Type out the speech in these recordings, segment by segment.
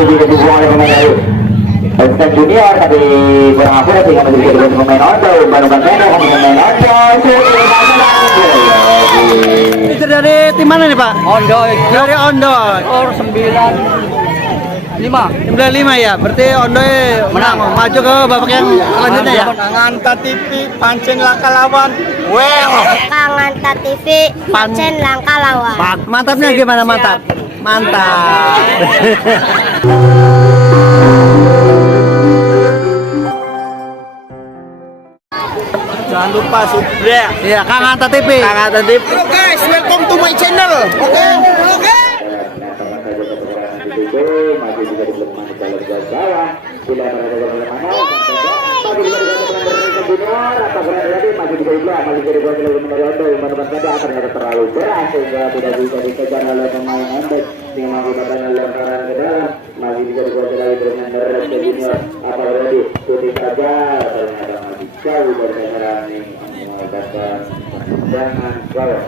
masih juga dibuang oleh pemain dari Western Junior, tapi kurang akurat sehingga masih bisa dibuat pemain Ondo. Umpan pendek pemain Ondo. Itu dari tim mana nih Pak? Ondo. Dari Ondo. Skor 95. 95 ya. Berarti Ondo menang, maju ke babak yang selanjutnya ya. Anganta TV pancen langka lawan. Well. Anganta TV pancen langka lawan. Mantapnya gimana mantap? Mantap. Jangan lupa subscribe. Iya, Kang Anta TV. Kang Anta TV. Hello guys, welcome to my channel. Oke. Masih juga di belakang dalam gawang. Tidak berada di mana-mana. Masih juga di belakang Junior. Apa gerak tadi masih bisa dibuat, masih bisa dibuat lagi dari Ondo. Umpan pendek ternyata terlalu berat sehingga tidak bisa dikejar oleh pemain Ondo. Dengan mengakibatkan lemparan ke dalam, masih bisa dibuat lagi dengan dari Junior. Apa tadi putih saja ternyata masih jauh dari kejaran yang mengakibatkan jangan gawang.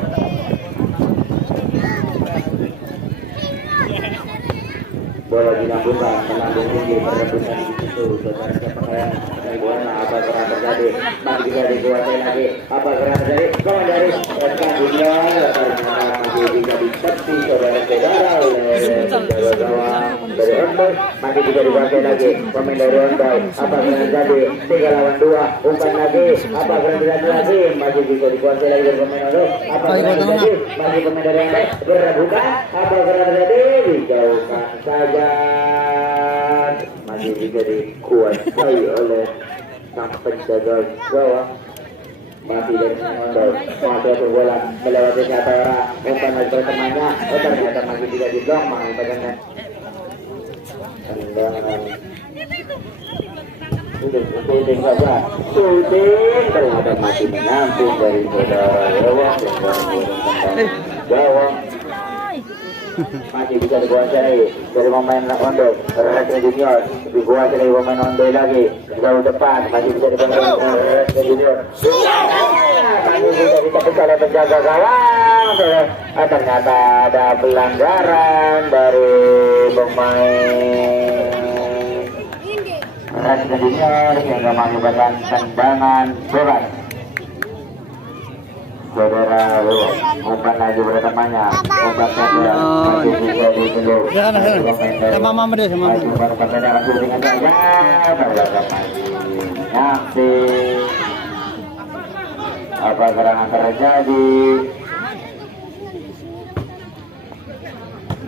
Bola dilambungkan, melambung tinggi, perebutan di situ. Saudara pakaian dari bola, apa gerak terjadi? Masih bisa dikuasai lagi. Apa gerak terjadi? Komen dari Western Junior, ternyata masih bisa ditepi saudara-saudara oleh gawang dari Ondo. Masih bisa dikuasai lagi. Pemain dari Ondo, apa gerak terjadi? 3 lawan 2, umpan lagi. Apa gerak terjadi lagi? Masih bisa dikuasai lagi dari pemain Ondo. Apa gerak terjadi? Masih pemain dari Ondo berebutan. Apa gerak terjadi? Dijauhkan saja. Masih juga dikuasai oleh sang penjaga gawang. Masih dari Ondo, masuk bola melewati satu orang, umpan dari temannya, ternyata masih tidak diblok, mengakibatkan tendangan. Shooting saja, shooting ternyata masih menampung dari saudara gawang gawang. Masih bisa dikuasai dari pemain Ondo. Western Junior dikuasai dari pemain Ondo lagi jauh depan, masih bisa dikuasai Western Junior. Masih bisa ditepis oleh penjaga gawang. Ternyata ada pelanggaran dari pemain Western Junior sehingga mengakibatkan tendangan bebas. Saudara umpan lagi bertemannya, umpan pendek masih bisa dibelok. Sama mama deh, sama mama. Umpan pendek langsung dengan saja, ternyata masih nyaksi. Apa gerangan terjadi?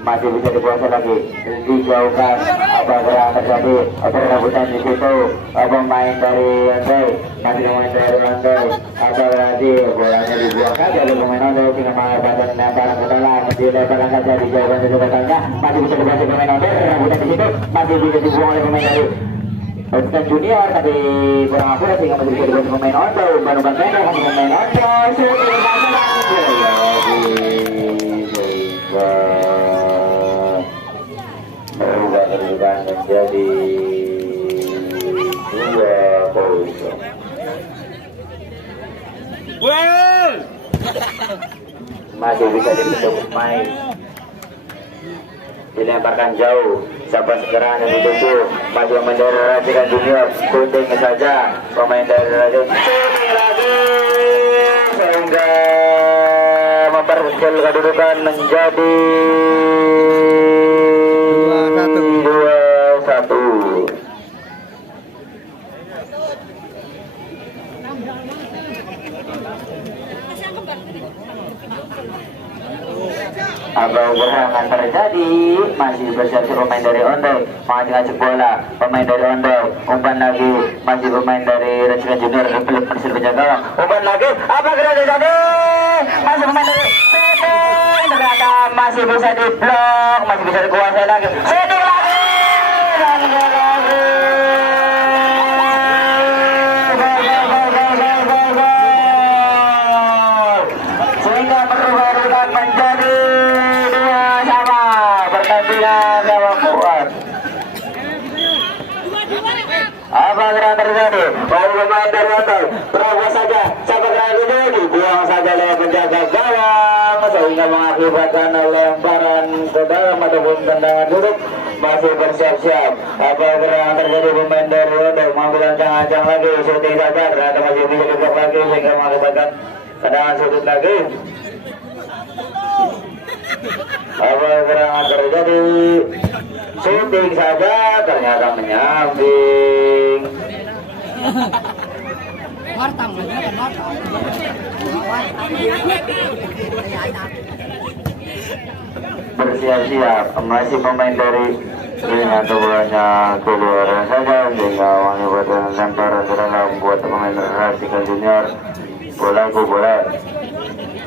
Masih bisa dikuasai lagi, dijauhkan. Apa gerangan terjadi? Perebutan di situ. Pemain dari Ondo, masih pemain dari Ondo. Apa berarti bolanya dibuang saja oleh pemain Ondo sehingga mengakibatkan lemparan ke dalam, dilemparkan saja dijauhkan sebenarnya. Masih bisa dikuasai pemain Ondo, perebutan di situ. Masih bisa dibuang oleh pemain dari Western Junior, tapi kurang akurat sehingga masih bisa dikuasai pemain Ondo. Umpan pendek pemain Ondo. Berubah kedudukan menjadi 2-0. Masih bisa dibentuk pemain, dilemparkan jauh. Siapa sekarang yang ditunggu? Masih pemain dari Western Junior, shooting saja pemain dari Western lagi sehingga memperkecil kedudukan menjadi 2-1. Apa gerangan terjadi? Masih bersiap pemain dari Ondo, mengacak bola pemain dari Ondo, umpan lagi masih pemain dari Western Junior, belum berhasil penjaga. Umpan lagi, apa gerangan terjadi? Masih pemain dari Setting, ternyata masih bisa diblok, masih bisa dikuasai lagi. Setting lagi dan lagi. Sehingga berubah kedudukan menjadi 2-2. Pertandingan gawang kuat. Apa gerangan terjadi? Baru pemain dari Ondo berubah saja, siapa gerangan ini dibuang saja oleh penjaga gawang sehingga mengakibatkan lemparan ke dalam ataupun tendangan duduk. masih bersiap-siap. Apa gerangan terjadi pemain dari Ondo mengambil ancang-ancang lagi, syuting saja ternyata masih bisa diblok lagi sehingga mengakibatkan tendangan sudut lagi. Apa gerangan terjadi, syuting saja ternyata menyamping. Bersiap-siap masih pemain dari ternyata bolanya keluar saja sehingga mengakibatkan lemparan ke dalam buat pemain Racikan Junior. Bola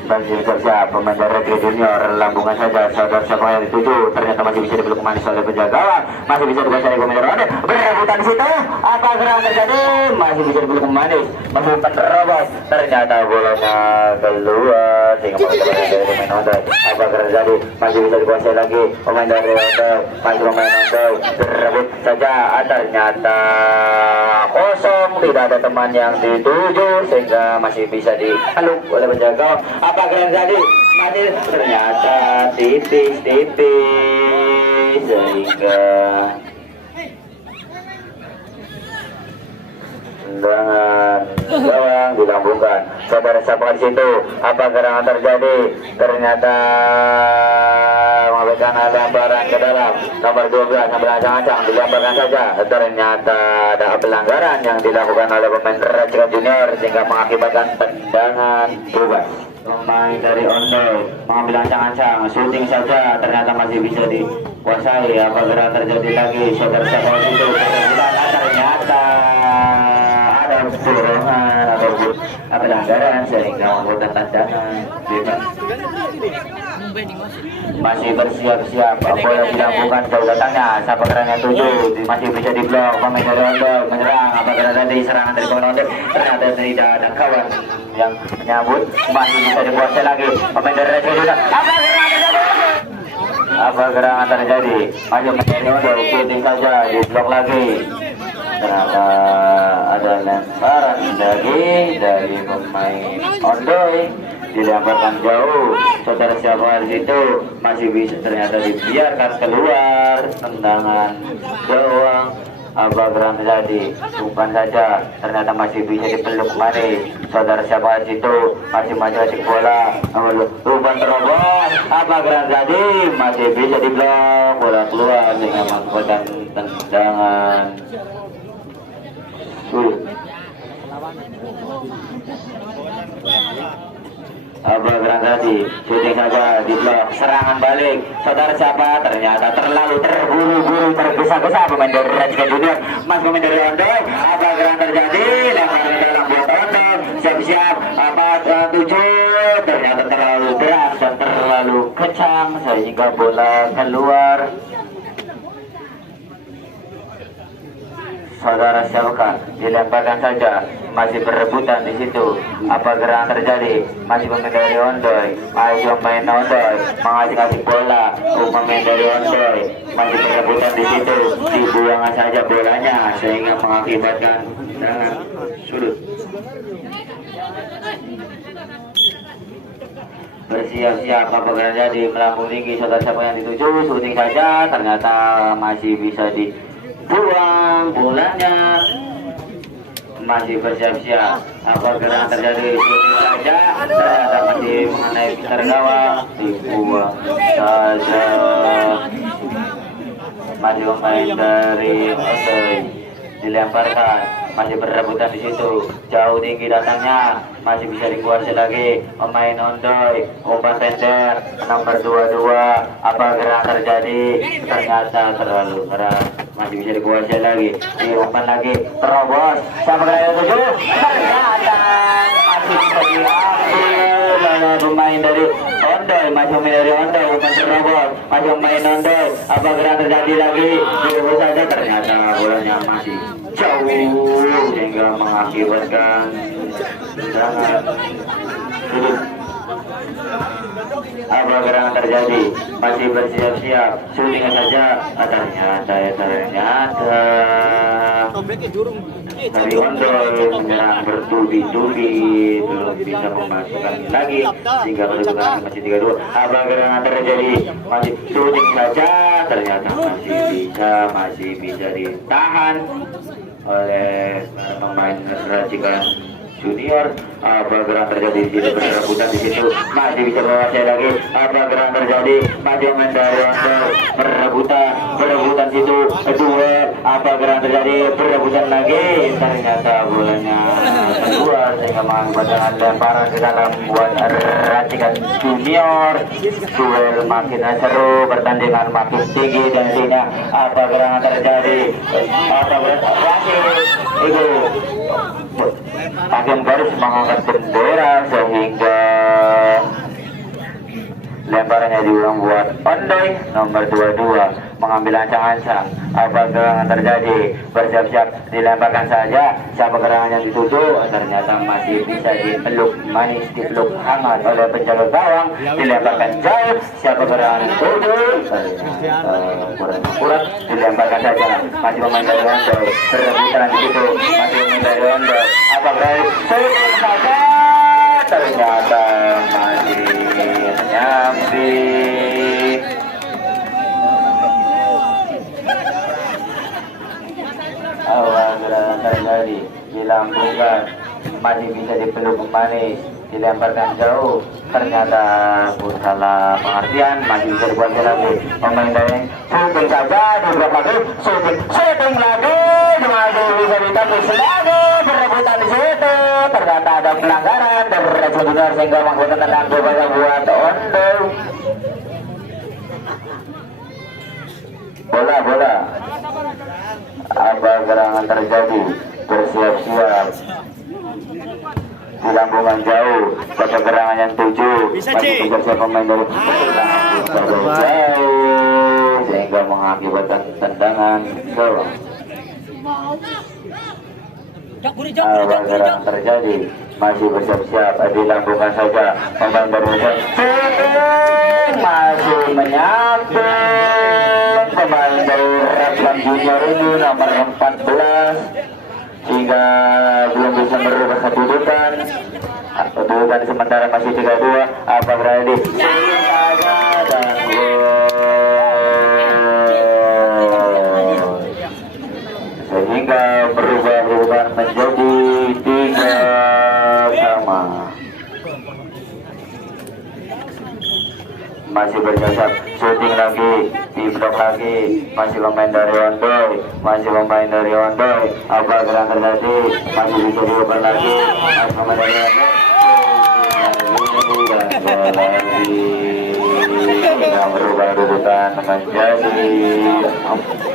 masih siap pemain dari Junior, lambungan saja saudara siapa yang dituju ternyata masih bisa dibelok manis oleh penjaga gawang, masih bisa dibaca dari pemain Ronde, berebutan di situ. Apa gerangan terjadi, masih bisa dibelok manis, masih terobos, ternyata bolanya keluar sehingga mengakibatkan dari pemain Ronde. Apa gerangan terjadi, masih bisa dikuasai lagi pemain dari Ronde, masih pemain Ronde berebut saja, ternyata kosong, tidak ada teman yang dituju sehingga masih bisa dihaluk oleh penjaga gawang. Apa gerangan terjadi, masih ternyata tipis sehingga tendangan gawang dilambungkan. Saudara siapa di situ? Apa gerangan terjadi? Ternyata memberikan lemparan ke dalam nomor 12 sambil ancang-ancang dilemparkan saja. Ternyata ada pelanggaran yang dilakukan oleh pemain Racikan Junior sehingga mengakibatkan tendangan bebas. Pemain dari Ondo mengambil ancang-ancang, syuting saja ternyata masih bisa dikuasai. Apa gerangan terjadi lagi? Saudara siapa di situ? Ternyata ada dorongan ataupun pelanggaran sehingga membuat tendangan bebas. Masih bersiap-siap apa yang dilakukan jauh datangnya. Siapa gerangan yang tuju masih bisa diblok pemain dari Ondo menyerang. Apa gerangan dari serangan dari pemain Ondo, ternyata tidak ada kawan yang menyambut, masih bisa dikuasai lagi pemain dari Racikan Junior. Apa gerangan terjadi, masih menjadi Ondo, shooting saja diblok lagi. Ternyata ada lemparan lagi dari pemain Ondo, dilemparkan jauh. Saudara siapa di situ, masih bisa ternyata dibiarkan keluar, tendangan gawang. Apa gerangan terjadi, bukan saja ternyata masih bisa dipeluk manis. Saudara siapa di situ, masih maju bola, umpan terobos. Apa gerangan terjadi, masih bisa diblok, bola keluar dengan mengakibatkan tendangan. Apa gerangan tadi, syuting saja diblok, serangan balik. Saudara siapa, ternyata terlalu terburu-buru, tergesa-gesa pemain dari Racikan Junior, mas pemain dari Ondo. Apa gerangan terjadi, lemparan dalam buat Ondo, siap-siap. Apa tujuh, ternyata terlalu deras dan terlalu kencang sehingga bola keluar. Saudara siapakah, dilemparkan saja, masih berebutan di situ. Apa gerangan terjadi, masih pemain dari Ondo, masih pemain Ondo mengasih bola, pemain dari Ondo masih berebutan di situ, dibuang saja bolanya sehingga mengakibatkan tendangan sudut. Bersiap-siap apa gerangan terjadi, melambung tinggi. Saudara siapa yang dituju, syuting saja ternyata masih bisa dibuang bolanya. Masih bersiap-siap apa gerangan terjadi, syuting saja ternyata masih mengenai pintar gawang, dibuang saja. Masih pemain dari Ondo dilemparkan, masih berebutan di situ, jauh tinggi datangnya, masih bisa dikuasai lagi pemain Ondo, umpan pendek nomor 22. Apa gerangan terjadi, ternyata terlalu keras, masih bisa dikuasai lagi, diumpan lagi, terobos. Siapa gerangan yang tujuh, ternyata masih bisa diambil oleh pemain dari Ondo, masih pemain dari Ondo, umpan terobos, masih pemain Ondo. Apa gerangan terjadi lagi, direbut saja ternyata bolanya masih jauh sehingga mengakibatkan tendangan sudut. Apa gerangan terjadi, masih bersiap-siap, syuting saja ternyata dari Ondo menyerang bertubi-tubi, belum bisa memasukkan lagi sehingga kedudukan masih 3-2. Apa gerangan terjadi, masih syuting saja ternyata masih bisa ditahan oleh pemain Racikan Junior. Apa gerak terjadi di situ, perebutan di situ masih bisa menguasai lagi. Apa gerak terjadi, masih Mendaryono perebutan situ dua. Apa gerak terjadi, perebutan lagi, ternyata bolanya keluar sehingga mengakibatkan lemparan ke dalam buat Racikan Junior. Duel makin seru, pertandingan makin tinggi dan intinya. Apa gerak terjadi, apa gerak itu hakim garis mengangkat bendera sehingga lemparannya diulang buat Ondoy nomor 22 mengambil ancang-ancang. Apa gerangan terjadi, bersiap-siap dilemparkan saja. Siapa gerangan yang dituju, ternyata masih bisa dipeluk manis, dipeluk hangat oleh penjaga gawang, dilemparkan jauh. Siapa gerangan yang dituju, kurang akurat, dilemparkan saja. Masih pemain dari Ondoy, perebutan di situ, masih pemain dari Ondoy. Apa gerangan saja, ternyata masih nyampe. Awal gerakan terjadi dilambungkan, masih bisa dipeluk manis, dilemparkan jauh. Ternyata salah pengertian, masih bisa dibuat lagi. Pemain dari shooting saja, dibuat lagi, shooting lagi, masih bisa ditapis lagi, perebutan di situ. Ternyata ada pelanggaran dari Racikan Junior sehingga mengakibatkan tendang bebas buat Ondo. Bola. Apa gerangan terjadi, bersiap-siap dilambungan jauh. Pada gerangan yang 7 masih bersiap pemain dari jauh sehingga mengakibatkan tendangan gawang. Awal gerangan terjadi, masih bersiap-siap dilambungkan saja pemain dari masih menyambung pemain dari Racikan Junior ini nomor 14 hingga belum bisa merubah kedudukan. Kedudukan sementara masih 3-2. Apa berarti dan sehingga berubah menjadi 3-3. Masih bersiap, shooting lagi, diblok lagi, masih pemain dari Ondoy, apa gerak terjadi, masih bisa diubah lagi, masih pemain dari Ondoy, yang berubah kedudukan menjadi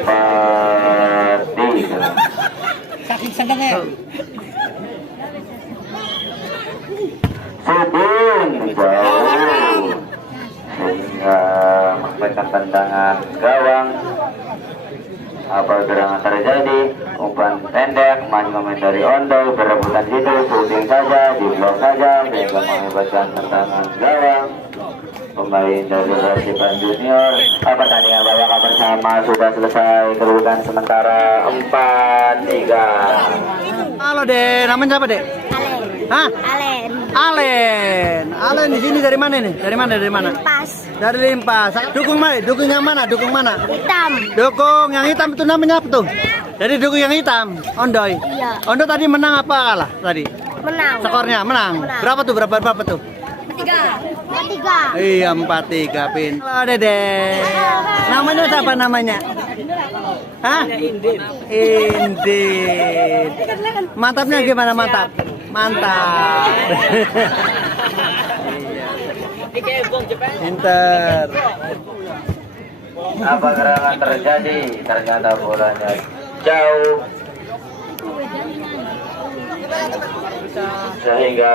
4-3. Saking senengnya. Shooting jauh sehingga mengakibatkan tendangan gawang. Apa gerangan terjadi, umpan pendek, masih pemain dari Ondoy, berebutan situ, shooting saja, diblok saja sehingga mengakibatkan tendangan gawang. Pemain dari Racikan Junior. Pertandingan babak bersama sudah selesai, kedudukan sementara 4-3. Halo Dek, namanya siapa Dek? Alen. Hah? Alen. Alen di sini dari mana nih? Dari mana? Pas. Dari Limpas. Dukung mana? Dukung yang mana? Hitam. Dukung yang hitam itu namanya apa tuh? Jadi dukung yang hitam, Ondoy. Iya. Ondoy tadi menang apa kalah tadi? Menang. Skornya menang. Berapa tuh? Berapa tuh? 3. Iya 4-3 Pin. Halo Dede. Namanya siapa namanya? Hah? Indit. Mantapnya gimana mantap? Mantap. Pinter. Apa gerangan terjadi, ternyata bolanya jauh sehingga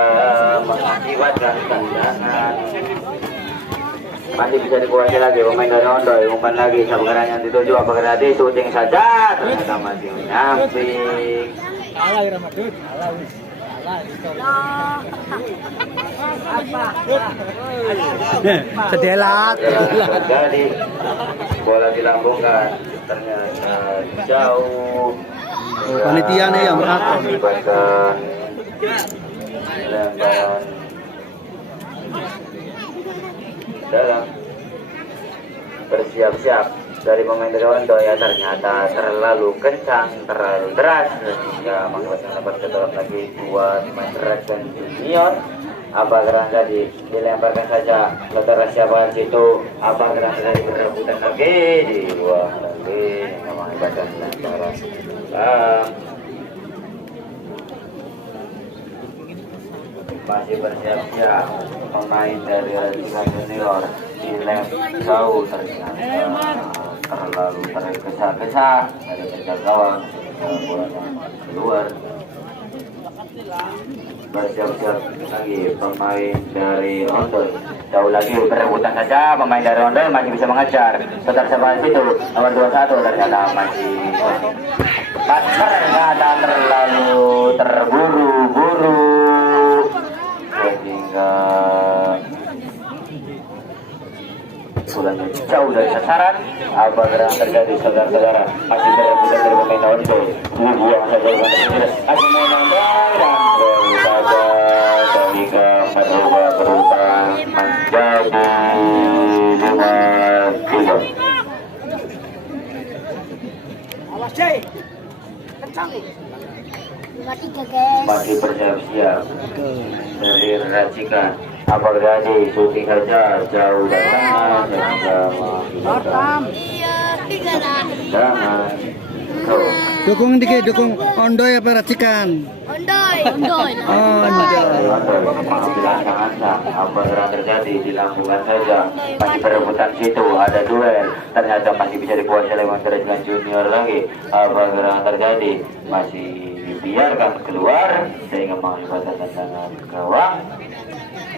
mengakibatkan tendangan. Masih bisa dikuasai lagi pemain dari Ondoy, umpan lagi, sabaran yang dituju apa berarti shooting saja, ternyata masih menyamping. Sedelat. Terjadi, bola dilambungkan, ternyata jauh. Panitia nih yang mengatur. Mengakibatkan lemparan dalam, bersiap-siap dari pemain dari Ondoy ya ternyata terlalu kencang, terlalu deras sehingga mengakibatkan dapat ketolak lagi buat pemain Dragon Junior. Apa gerak tadi dilemparkan saja letar siapa situ, apa gerak tadi berebutan lagi di luar lagi yang mengakibatkan lemparan masih bersiap-siap pemain dari Rajikan Junior dilem jauh ternyata terlalu tergesa-gesa dari penjaga gawang bolanya keluar. Bersiap-siap lagi pemain dari Ondoy, jauh lagi berebutan saja pemain dari Ondoy masih bisa mengejar sekitar sebelah situ nomor 21 ternyata masih ternyata terlalu terburu-buru sehingga bolanya jauh dari sasaran. Apa yang terjadi saudara-saudara, masih berebutan dari pemain Ondoy, dibuang saja masih main Ondoy dan jauh saja sehingga berubah menjadi 5-3. Masih bersiap-siap dari Racikan. Apa terjadi? Syuting saja jauh dari tangan sehingga jangan Dukung dikit, dukung Ondoy apa Racikan? Ondoy. Ondoy. Apa yang terjadi di Lampungan saja masih berebutan situ, ada duel ternyata masih bisa dikuasai oleh Racikan Junior lagi. Apa yang terjadi? Masih dibiarkan keluar sehingga mengakibatkan tendangan gawang.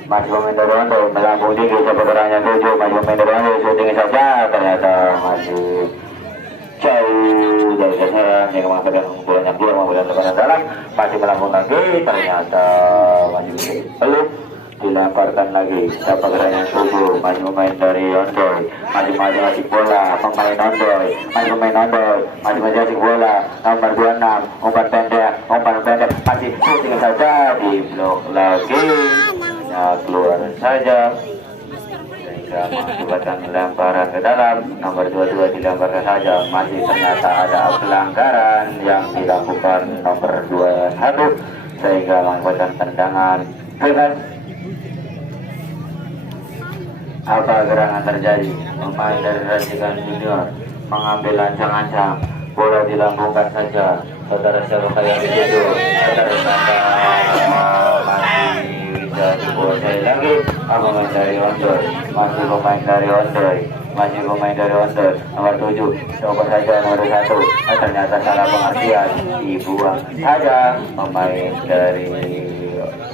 Masih pemain dari Ondoy melambung tinggi sampai beranya 7, masih pemain dari Ondoy syuting saja ternyata masih jauh dari sasaran yang mengatakan bolanya dia mengambil tekanan dalam, masih melambung lagi ternyata masih bisa dipeluk, dilemparkan lagi siapa geraknya 7, masih pemain dari Ondoy, masih bola pemain Ondoy, masih asik bola nomor 26 umpan pendek masih syuting saja di blok lagi ya keluar saja sehingga mengakibatkan lemparan ke dalam. Nomor 22 dilemparkan saja, masih ternyata ada pelanggaran yang dilakukan nomor 21 sehingga mengakibatkan tendangan bebas. Apa gerangan terjadi? Pemain dari Racikan Junior mengambil ancang-ancang, bola dilambungkan saja. Saudara siapa yang itu ternyata masih bisa dikuasai lagi. Pemain dari Ondoy, masih pemain dari Ondoy nomor 7, coba saja nomor 1 ternyata salah pengertian, dibuang saja pemain dari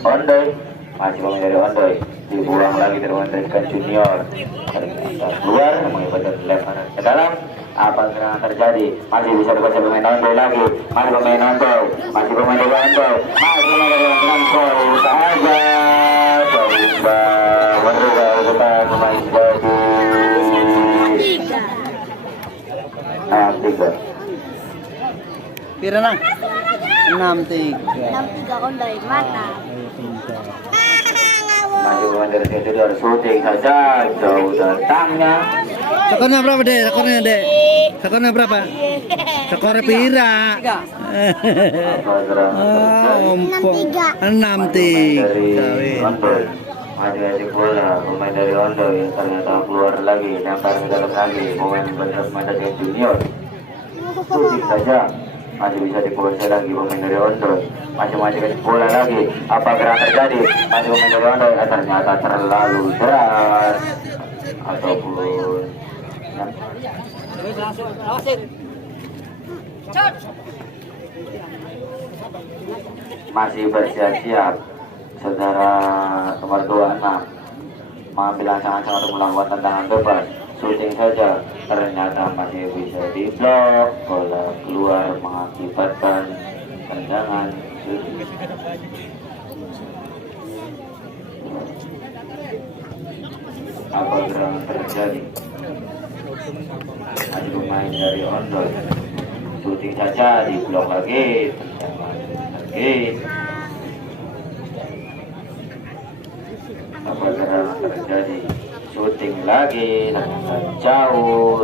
Ondoy, masih pemain dari Ondoy dibuang lagi dari Racikan Junior ternyata keluar mengakibatkan lemparan ke dalam. Apa yang terjadi? Masih bisa dikuasai pemain Ondoy lagi, masih pemain dari Ondoy, masih pemain dari Ondoy saja coba berubah pemain jadi 6-3. Pira nang? 6-3. 6-3 Ondoy, mantap. Masih pemain dari Junior syuting saja jauh datangnya. Skornya berapa deh? Skornya berapa? Skornya pira? 6-3. Masih asik bola pemain dari Ondoy ternyata keluar lagi, lempar ke dalam lagi pemain dari Junior syuting saja masih bisa dikuasai lagi pemain dari Ondoy, masih kasih bola lagi. Apa gerak terjadi? Masih pemain dari Ondoy ternyata terlalu deras ataupun masih bersiap-siap saudara nomor 26 mengambil ancang-ancang untuk melakukan tendangan bebas, syuting saja ternyata masih bisa diblok, bola keluar mengakibatkan tendangan. Apa yang terjadi? Ada pemain dari Ondoy syuting saja diblok lagi, tendangan lagi. Apa yang terjadi? Syuting lagi ternyata jauh.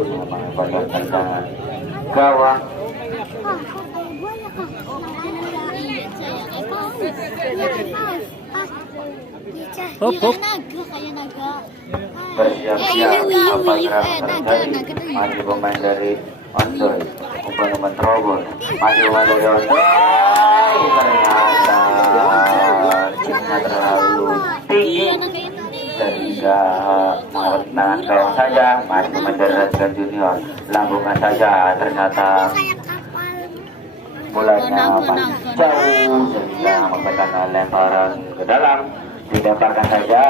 mendapatkan tendangan gawang. Hop, hop. Bersiap-siap apa gerak terjadi. Masih pemain dari Ondoy, umpan terobos. Masih pemain dari Ondoy, ternyata chipnya terlalu tinggi sehingga mendapat tendangan gawang saja. Masih pemain dari Rajkan Junior, lambungkan saja, ternyata bolanya masih jauh sehingga mendapatkan lemparan ke dalam. Dilemparkan saja,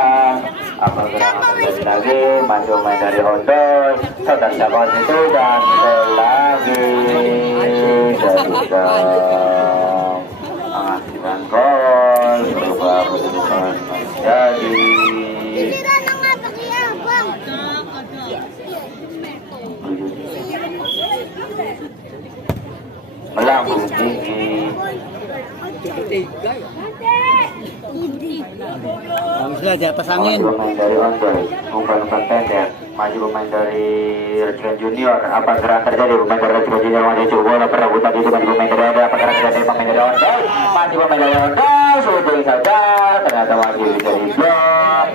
apa gerangan terjadi lagi. Masih main dari Ondoy, saudara siapa itu dan lagi sehingga menghasilkan gol. Berubah kedudukan menjadi melambung tinggi. Baguslah di atas angin. Masih pemain dari Ondoy, umpan-umpan pendek. Masih pemain dari Racikan Junior. Apa gerak terjadi? Pemain dari Racikan Junior masih cukup bola perebutan itu. Masih pemain dari Ondoy. Apa gerak terjadi? Pemain dari Ondoy. Masih pemain dari Ondoy. Shooting saja. Ternyata masih bisa diblok.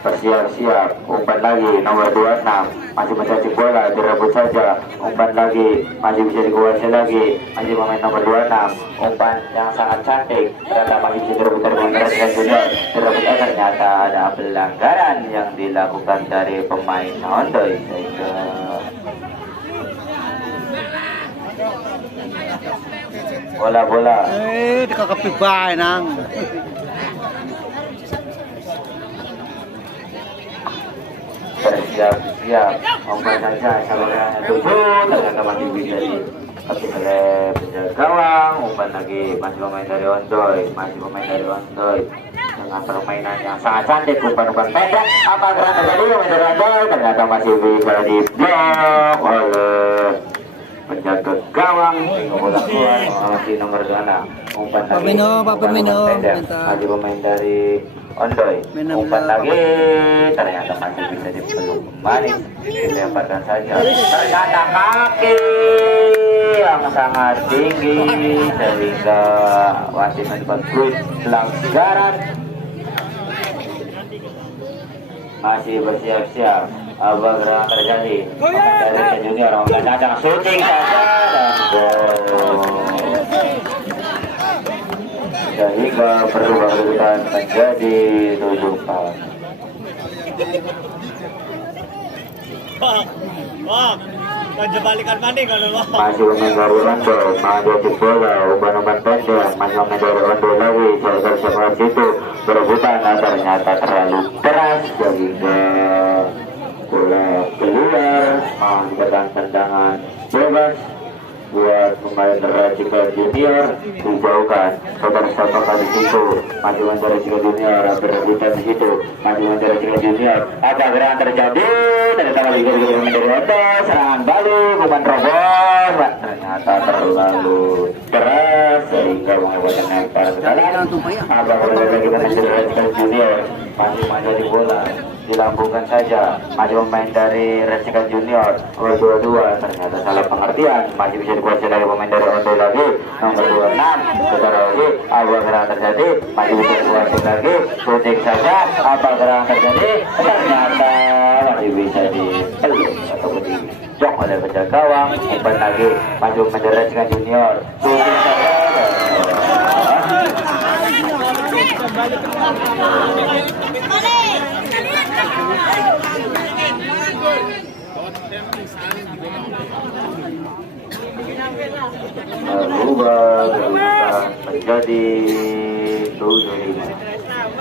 Bersiap-siap. Umpan lagi. Nomor 26. Masih mencacik bola. Direbut saja. Umpan lagi. Masih bisa dikuasai lagi. Masih pemain nomor 26. Umpan yang sangat cantik. Ternyata masih bisa direbut dari pemain Racikan Junior. Direbut ternyata ada pelanggaran yang dilakukan dari pemain Ondoy sehingga bola-bola Dikakapi bae nang. bersiap-siap umpan saja salurannya 7 ternyata masih bisa tapi oleh penjaga gawang. Umpan lagi masih pemain dari Ondoy, masih pemain dari Ondoy dengan permainan yang sangat cantik. Umpan-umpan pendek apa gerak terjadi pemain dari Ondoy ternyata masih bisa diblok oleh penjaga gawang sehingga bola keluar masih nomor 26. Umpan lagi Pak Pemino, pendek masih pemain dari Ondoy. Umpan lagi ternyata masih bisa dipeluk kembali, dilemparkan saja. Ternyata kaki yang sangat tinggi sehingga wasit menyebut pelanggaran. Masih bersiap-siap apa gerak terjadi. Dari Junior orang datang shooting saja dan gol. Sehingga berubah kedudukan menjadi 7-4. Balikan mandi kalau Masih pemain dari Ondoy, maju di bola, umpan-umpan pendek, masih pemain dari Ondoy lagi, saudara siapa situ berebutan, ternyata terlalu keras sehingga bola keluar, mengakibatkan tendangan bebas buat pemain Racikan Junior. Dijauhkan saudara siapa di situ, masih pemain dari Racikan Junior berebutan di situ, masih pemain dari Racikan Junior. Ada gerangan terjadi, ternyata lagi pemain dari Ondoy, serangan balik, umpan terobos, ternyata terlalu keras sehingga mengakibatkan lempar ke dalam. Apa kalau lagi pemain dari Racikan Junior masih menjadi bola dilambungkan saja, masih pemain dari Racikan Junior nomor 22 ternyata salah pengertian, masih bisa dikuasai dari pemain dari Ondoy lagi nomor 26. Saudara lagi apa gerak terjadi, masih bisa dikuasai lagi, shooting saja apa gerak terjadi ternyata masih bisa dipeluk atau dijok oleh penjaga gawang. Umpan lagi masih pemain dari Racikan Junior, shooting saja berubah kedudukan menjadi 7-5.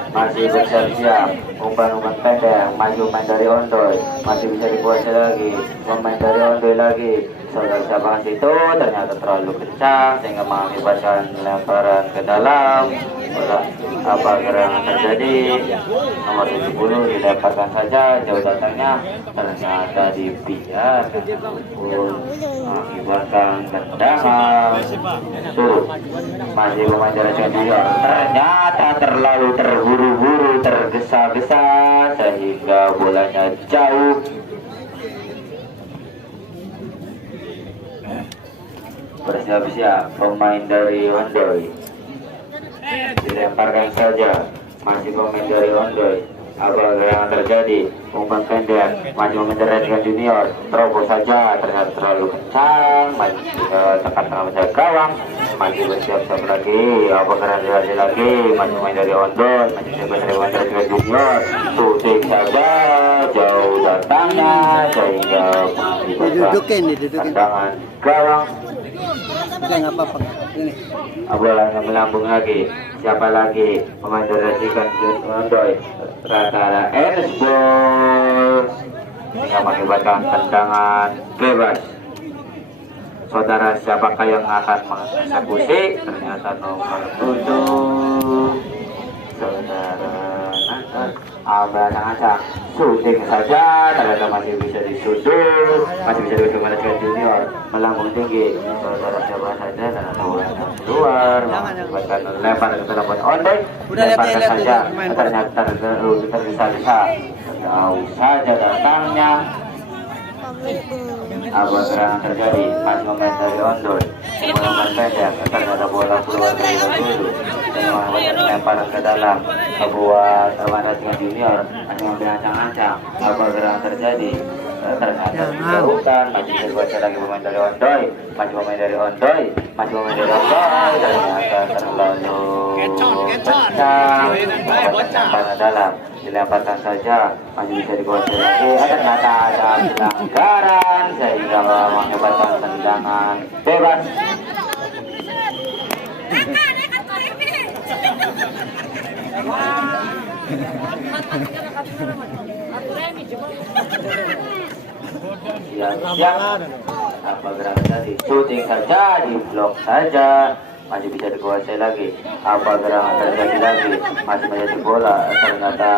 Masih bersiap-siap umpan-umpan pendek, masih pemain dari Ondoy, masih bisa dikuasai lagi pemain dari Ondoy lagi. Saudara siapa itu ternyata terlalu kencang sehingga mengakibatkan lemparan ke dalam. Bola apa gerangan terjadi, nomor 70 dilemparkan saja, jauh datangnya ternyata dibiarkan mengakibatkan tendangan turun. Masih pemain dari Junior ternyata terlalu terburu-buru, tergesa-gesa sehingga bolanya jauh Bersiap-siap pemain dari Ondoy. Dilemparkan saja, masih pemain dari Ondoy. Apa yang terjadi? Umpan pendek, masih pemain dengan junior. Terobos saja, ternyata terlalu kencang. Masih tekan tengah menjaga gawang. Masih bersiap-siap lagi. Apa yang terjadi lagi? Masih pemain dari Ondoy, masih pemain dari junior. Shooting saja, jauh datangnya sehingga Didudukin. tendangan gawang. Udah nggak apa-apa. Ini. Bolanya melambung lagi. Siapa lagi? Pemain dari Ondoy. Ternyata Ernest Ball yang mengakibatkan tendangan bebas. Saudara, siapakah yang akan mengeksekusi? Ternyata nomor 7 saudara Nathan Abraham Acak. Shooting saja, ternyata masih bisa disudut, masih bisa dikembalikan junior. Melambung tinggi, saudara siapa saja karena tawarannya keluar. Mengakibatkan lempar ke telepon Ondoy. Lemparkan saja, ternyata tergesa-gesa. Jauh saja datangnya. Apa serangan terjadi? Masih pemain dari Ondoy. Pemain pendek, ternyata bola keluar dari dulu. Dan lempar ke dalam sebuah Armada dengan junior. Masih mengambil ancang-ancang. Apa serangan terjadi? Ternyata bukan. Masih bisa dibaca lagi pemain dari Ondoy. Masih pemain dari Ondoy. Masih pemain dari Ondoy. Ternyata terlalu kencang. Lempar ke dalam. Dilemparkan saja, masih bisa dikuasai lagi. Ternyata ada pelanggaran sehingga mengakibatkan tendangan bebas. Siap-siap. Apa gerakan tadi? Shooting saja, di blok saja. Masih bisa dikuasai lagi. Apa gerangan terjadi lagi? Masih menjadi bola. Ternyata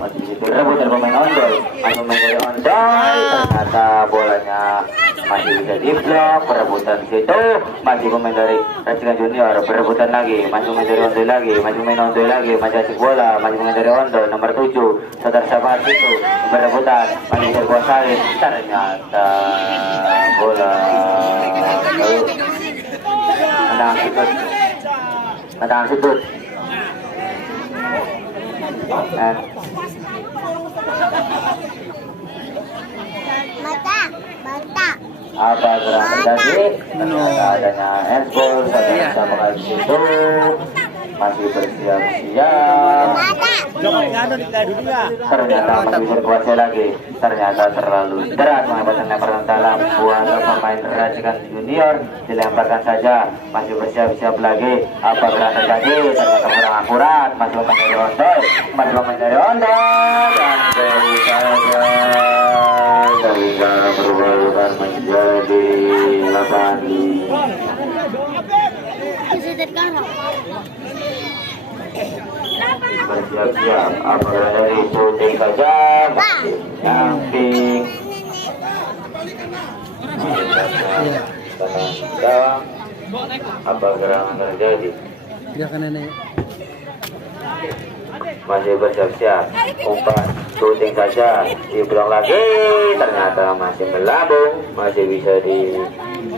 masih bisa direbut dari pemain Ondoy. Masih menjadi Ondoy. Ternyata bolanya masih bisa diblok. Perebutan situ. Masih pemain dari Racikan Junior. Perebutan lagi. Masih pemain dari Ondoy lagi. Masih pemain Ondoy lagi. Masih asik bola. Masih pemain dari Ondoy. Nomor 7. Saudara Sabar itu. Perebutan. Masih bisa dikuasai. Ternyata bola. Tendangan sudut. Mata. Apa gerak terjadi? Ternyata adanya handball. Saudara sama kali situ masih bersiap-siap. Ternyata masih bisa dikuasai lagi. Ternyata terlalu deras mengakibatkan lemparan dalam buat pemain Racikan Junior. Dilemparkan saja, masih bersiap-siap lagi. Apa gerak terjadi? Ternyata kurang akurat. Masih pemain dari Ondoy. Masih pemain dari Ondoy. Dan jauh saja sehingga berubah menjadi 8. Bersiap-siap. Apa dari shooting saja? Samping. Gawang. Apa gerangan terjadi? Masih bersiap-siap. Umpan shooting saja. Diblok lagi. Ternyata masih melambung. Masih bisa di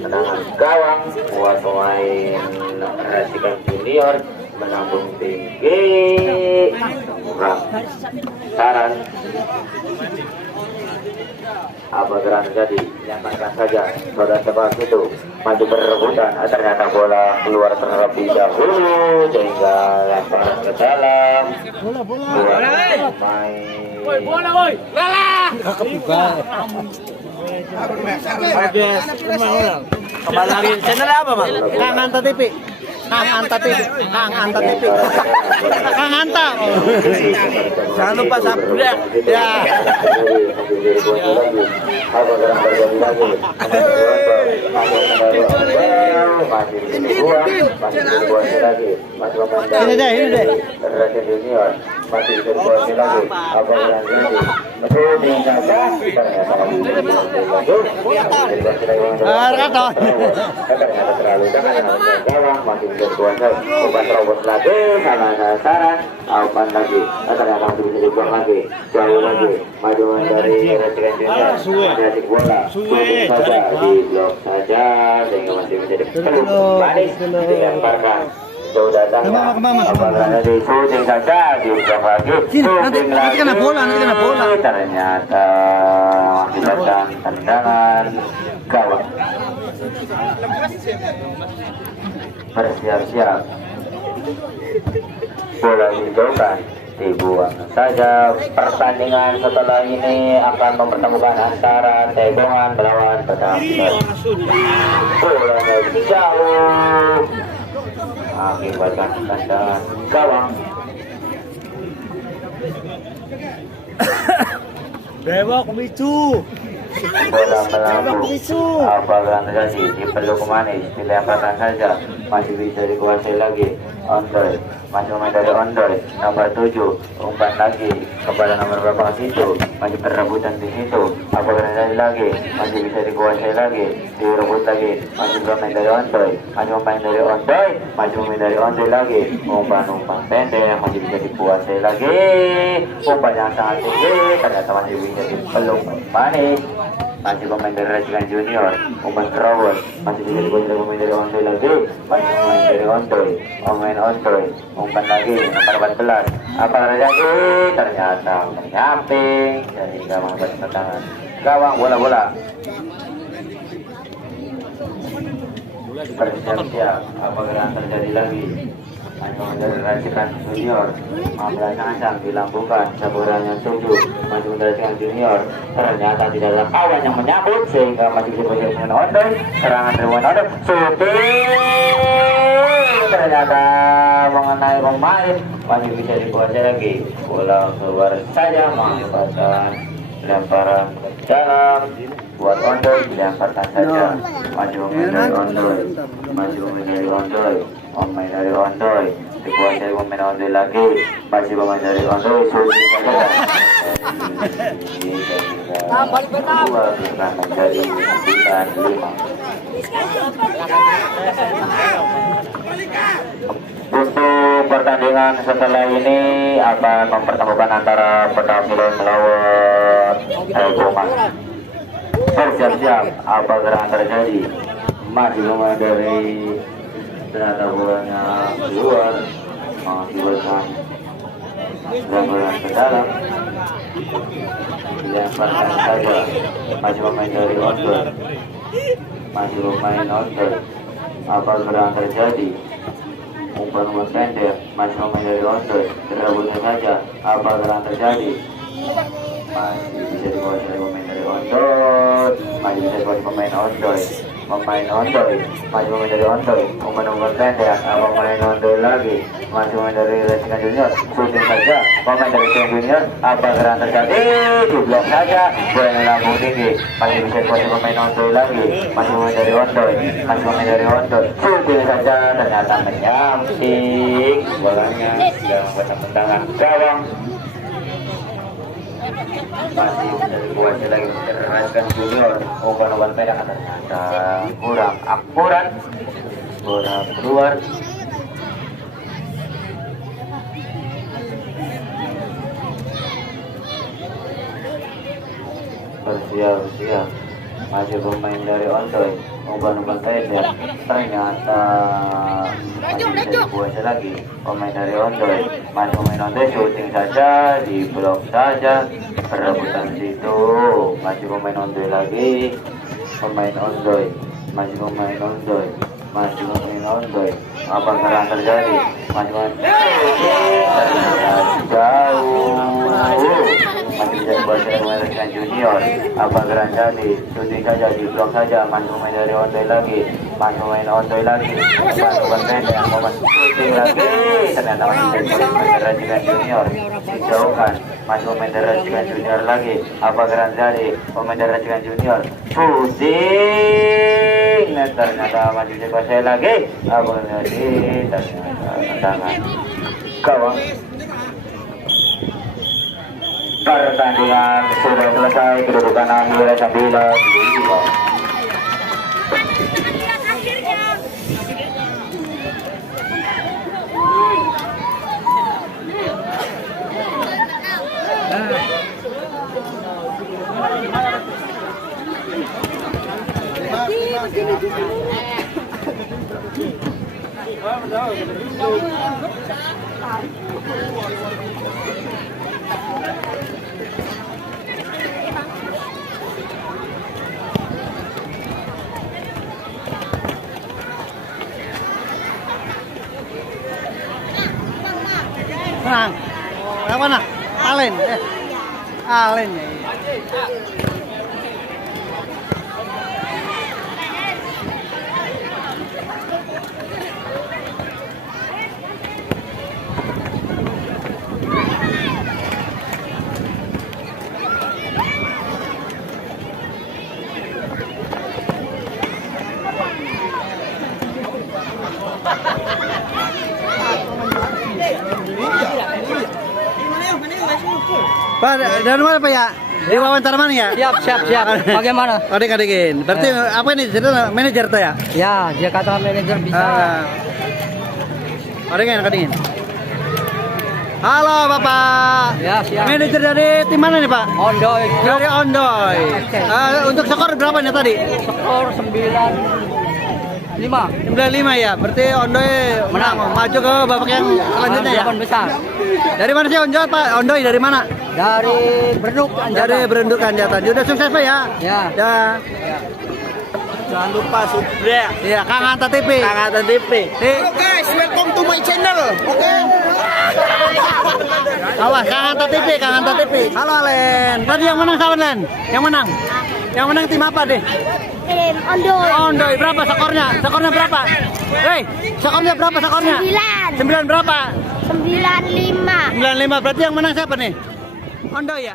tendangan gawang. Buat pemain Racikan Junior. Melambung tinggi. Kurang saran. Apa gerak terjadi? Lemparkan saja. Saudara tebas itu maju berebutan. Ternyata bola keluar terlebih dahulu sehingga lemparan ke dalam. Bola. Kembali lagi. Channel apa, Bang? Kang Anta TV. Kang Anta TV. Kang Anta TV. Kang Anta. Jangan lupa subscribe. Ya. Ini deh. Masih bisa dikuasai lagi. Apa yang terjadi? Shooting saja ternyata Karton. ternyata terlalu dekat dengan gawang, masih bisa dikuasai. Umpan terobos lagi sama sasaran, umpan lagi ternyata masih bisa dibuang lagi, jauh lagi, maju dari Resikan Junior, menjadi bola, shooting saja di blok saja sehingga masih menjadi peluang manis dilemparkan. Jauh datangnya, apakah di shooting saja di blok lagi, shooting lagi, kena bola. ternyata mengakibatkan tendangan gawang. Bersiap-siap, bola dijauhkan, dibuang saja. Pertandingan setelah ini akan mempertemukan antara Tegongan melawan Petamburan. Bola jauh, akibatkan tendangan gawang. Bewok micu. Bola melambung, apakah terjadi di peluk manis, dilemparkan saja, masih bisa dikuasai lagi. Ondoy, masih main dari Ondoy, nomor 7, umpan lagi kepada nomor berapa situ, masih perebutan di situ. Apakah terjadi lagi, masih bisa dikuasai lagi, direbut lagi, masih bermain dari Ondoy, masih main dari Ondoy, masih main dari Ondoy lagi. Umpan pendek masih bisa dikuasai lagi, umpan yang sangat tinggi ternyata masih bisa dipeluk manis. Masih pemain dari Resikan Junior, umpan terobos, masih bisa dikuasai pemain dari Ondoy lagi, masih pemain dari Ondoy, Ondoy, umpan lagi nomor 14. Apa terjadi? Ternyata menyamping sehingga mengakibatkan tendangan gawang. Bola bersiap-siap, apakah yang terjadi lagi? Hanya dari Resikan Junior, ancang-ancang dilambungkan, saburannya 7, masih dari Resikan Junior. Ternyata tidak ada kawan yang menyambut sehingga masih bisa berjalan Ondoy. Serangan dari Ondoy, shooting ternyata mengenai pemain, masih bisa dikuasai lagi. Bola keluar saja mengakibatkan lemparan ke dalam. Buat Ondoy dilemparkan saja, maju dari Ondoy, pemain dari Ondoy, dikuasai pemain Ondoy lagi, masih pemain dari Ondoy, shooting saja. Dua bukan menjadi 9-5. Untuk pertandingan setelah ini akan mempertemukan antara Petamburan melawan Tegongan. Bersiap-siap, apa gerangan terjadi? Masih pemain dari ternyata bolanya keluar, mengakibatkan gangguan ke dalam. Dilemparkan saja, masih pemain dari Ondoy, apa gerangan terjadi? Umpan pendek, masih pemain dari Ondoy, terrebutnya saja, apa gerangan terjadi? Masih bisa dikuasai pemain dari Ondoy, masih bisa dikuasai pemain Ondoy, masih pemain dari Ondoy, umpan pendek, pemain Ondoy lagi, masih pemain dari Resikan Junior, shooting saja, pemain dari Resikan Junior, apa gerangan terjadi? Diblok saja, bola yang lambung tinggi, masih bisa dikuasai pemain Ondoy lagi, masih pemain dari Ondoy, shooting saja, ternyata menyamping, bolanya sudah membuat tendangan gawang. Masih bisa dikuasai lagi Resikan Junior, umpan pendek ternyata kurang akurat, bola keluar. Bersiap-siap, masih pemain dari Ondoy, umpan pendek ternyata masih bisa dikuasai lagi pemain dari Ondoy, masih pemain Ondoy, shooting saja, di blok saja, perebutan situ, masih pemain Ondoy lagi, masih pemain Ondoy, apa yang terjadi? Masih pemain jauh, masih bisa dikuasai pemain Resikan Junior, apa geran jadi? Shooting saja, di blok saja, masih pemain dari Ondoy lagi, umpan pendek, shooting lagi, ternyata masih bisa pemain Resikan Junior, dijauhkan, masih pemain dari Resikan Junior lagi, apa geran jadi? Pemain dari Resikan Junior, shooting, ternyata masih bisa dikuasai lagi, apa jadi? Ternyata tendangan gawang. Pertandingan sudah selesai, kedudukan akhir 9-5. Menang. Yang mana? Alen. Alen ya. Pak, dari mana Pak ya? Di wawancara mana ya? Siap. Bagaimana? Adik-adikin. Berarti apa ini? Jadi manajer tuh ya? Ya, dia kata manajer bisa. Adik-adikin. Halo Bapak. Ya, siap. Manajer dari tim mana nih Pak? Ondoy. Dari Ondoy. Oke. Untuk skor berapa nih tadi? Skor 9-5. 95 ya. Berarti Ondoy menang. Maju ke babak yang selanjutnya ya. 8 besar. Dari mana sih Ondoy Pak? Ondoy dari mana? Dari Berduk Anjata. Dari Berenduk Anjatan. Sudah sukses Pak ya? Ya. Ya. Jangan lupa subscribe. Iya, Kang Anta TV. Kang Anta TV. Halo guys, welcome to my channel. Oke. Awas, Kang Anta TV, Kang Anta TV. Halo Alen. Tadi yang menang siapa Len? Yang menang? Yang menang tim apa deh? Tim Ondoy. Ondoy, berapa skornya? Skornya berapa? Hei, skornya berapa skornya? 9. 9 berapa? 95. 95, berarti yang menang siapa nih? Ondoy ya?